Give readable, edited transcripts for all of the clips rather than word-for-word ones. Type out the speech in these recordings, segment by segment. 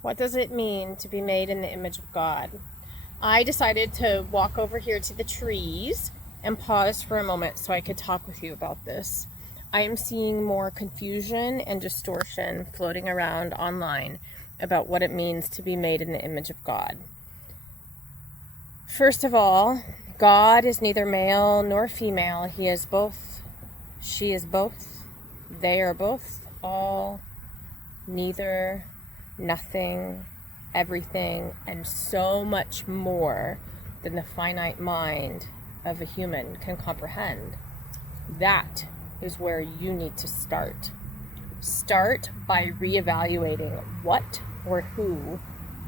What does it mean to be made in the image of God? I decided to walk over here to the trees and pause for a moment so I could talk with you about this. I am seeing more confusion and distortion floating around online about what it means to be made in the image of God. First of all, God is neither male nor female. He is both. She is both. They are both. All. Neither. Nothing. Everything. And so much more than the finite mind of a human can comprehend. That is where you need to start. Start by reevaluating what or who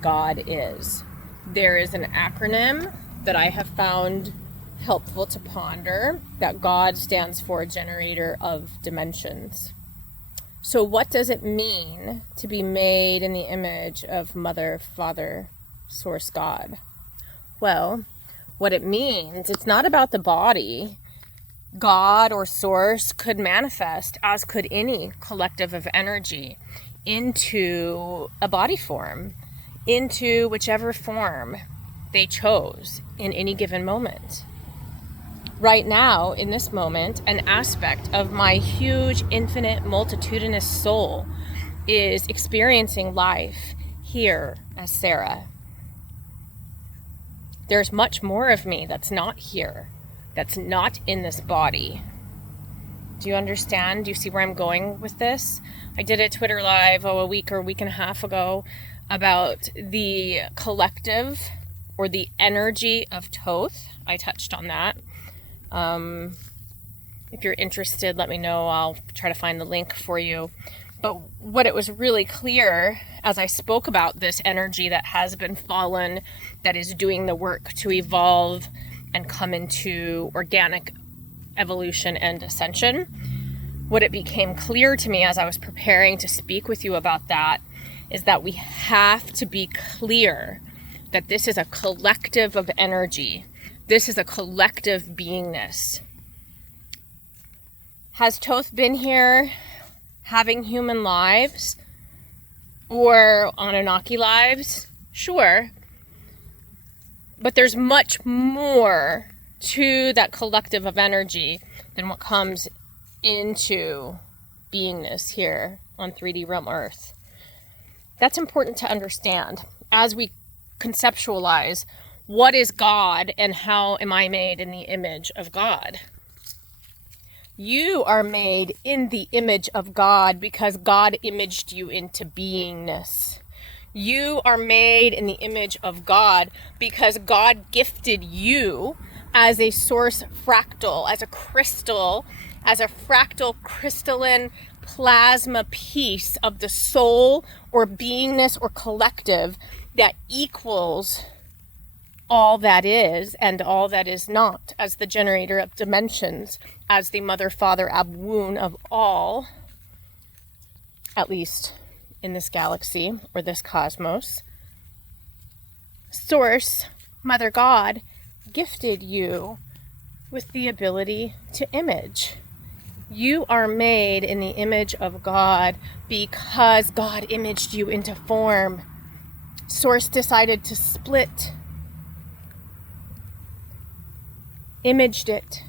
God is. There is an acronym that I have found helpful to ponder, that God stands for generator of dimensions. So what does it mean to be made in the image of Mother, Father, Source God? Well, what it means, it's not about the body. God or Source could manifest, as could any collective of energy, into a body form, into whichever form they chose in any given moment. Right now, in this moment, an aspect of my huge, infinite, multitudinous soul is experiencing life here as Sarah. There's much more of me that's not here, that's not in this body. Do you understand? Do you see where I'm going with this? I did a Twitter live a week and a half ago about the collective or the energy of Thoth. I touched on that. If you're interested, let me know. I'll try to find the link for you. But what it was really clear as I spoke about this energy that has been fallen, that is doing the work to evolve and come into organic evolution and ascension, what it became clear to me as I was preparing to speak with you about that is that we have to be clear that this is a collective of energy. This is a collective beingness. Has Thoth been here having human lives or Anunnaki lives? Sure. But there's much more to that collective of energy than what comes into beingness here on 3D realm Earth. That's important to understand as we conceptualize what is God and how am I made in the image of God. You are made in the image of God because God imaged you into beingness. You are made in the image of God because God gifted you as a source fractal, as a crystal, as a fractal crystalline plasma piece of the soul or beingness or collective that equals all that is and all that is not, as the generator of dimensions, as the mother, father, Abwoon of all, at least in this galaxy or this cosmos. Source, Mother God, gifted you with the ability to image. You are made in the image of God because God imaged you into form. Source decided to split, imaged it,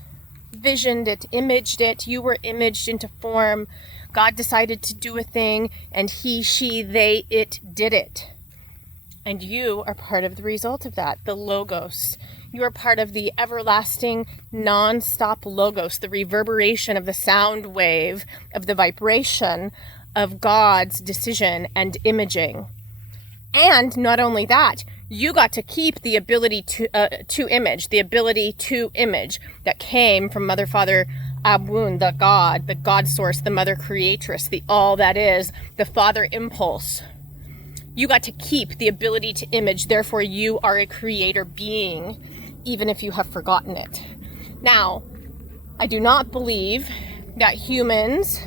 visioned it, imaged it. You were imaged into form. God decided to do a thing, and he, she, they, it did it. And you are part of the result of that, the Logos. You are part of the everlasting, non-stop Logos, the reverberation of the sound wave, of the vibration of God's decision and imaging. And not only that, you got to keep the ability to image, the ability to image that came from Mother, Father, Abwoon, the God source, the Mother Creatress, the all that is, the Father impulse. You got to keep the ability to image, therefore you are a creator being, even if you have forgotten it. Now, I do not believe that humans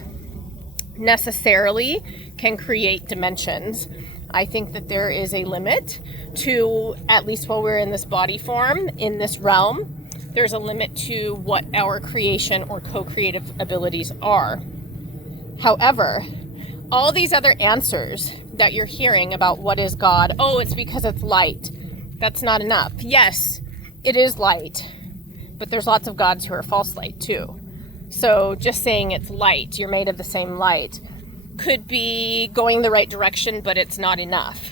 necessarily can create dimensions. I think that there is a limit to, at least while we're in this body form, in this realm, there's a limit to what our creation or co-creative abilities are. However, all these other answers that you're hearing about what is God. Oh, it's because it's light. That's not enough. Yes, it is light, but there's lots of gods who are false light too. So just saying it's light, you're made of the same light, could be going the right direction, but it's not enough.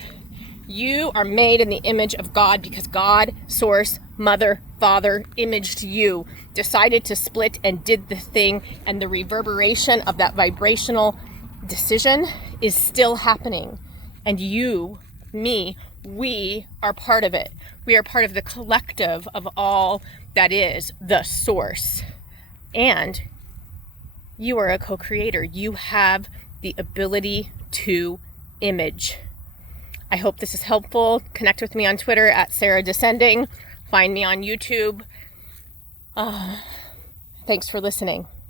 You are made in the image of God because God, source, mother, father, imaged you, decided to split and did the thing, and the reverberation of that vibrational decision is still happening. And you, me, we are part of it. We are part of the collective of all that is the source. And you are a co-creator. You have the ability to image. I hope this is helpful. Connect with me on Twitter at SarahDescending. Find me on YouTube. Thanks for listening.